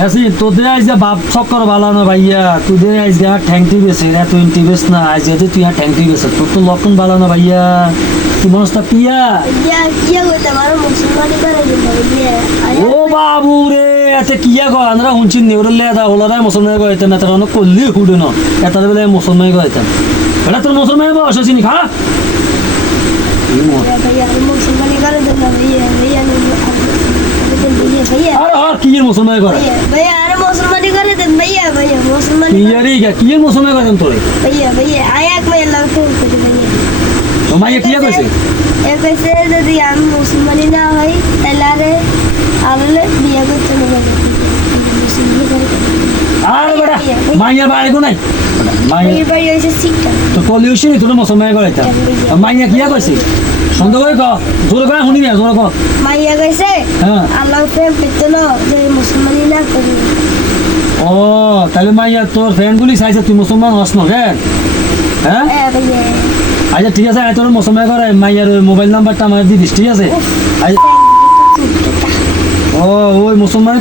আসি তোদের আজ যে বাপ চক্কর বালানো ভাইয়া তোদের আজ যে ঠ্যাংটি বেছে রে তুই বেছ না আজ যে তুই ঠ্যাংটি বেছে তোর তো লক্ষণ বালানো ভাইয়া কি মনস্তা পিয়া ও বাবু রে এতে কিয়া গো আমরা হুঁচি নেউরলে দা ওলারাই মুসলমান গো এটা না তার অনেক করলি হুডে না এটা বেলে মুসলমান গো এটা এটা তোর মুসলমান বয়স আছে নি খা আরে আর কি মুসলমান করে কি মুসলমান করেন তোরে তো মাইয়া কিয়া কইছে যদি আমি মুসলমানি না হই তাহলে আরে বিয়ে করতে নেবে আরে বেটা মাইয়া বাড়ি গো নাই মাইয়া বাড়ি হয়েছে শিক্ষা তো কলিউশন তোর মুসলমান করে এটা মাইয়া কিয়া কইছে সুন্দর করে ক জোরে করে শুনি না জোরে ক মাইয়া কইছে হ্যাঁ আল্লাহ প্রেম পেতো না যে মুসলমানি না করি ও তাহলে মাইয়া তোর ফ্রেন্ডগুলি চাইছে তুই মুসলমান হস না রে হ্যাঁ ভাইয়া আচ্ছা ঠিক আছে তোর মুসলমান করে মাইয়ার মোবাইল নাম্বারটা আমার দিদিস ঠিক আছে ও ওই মুসলমান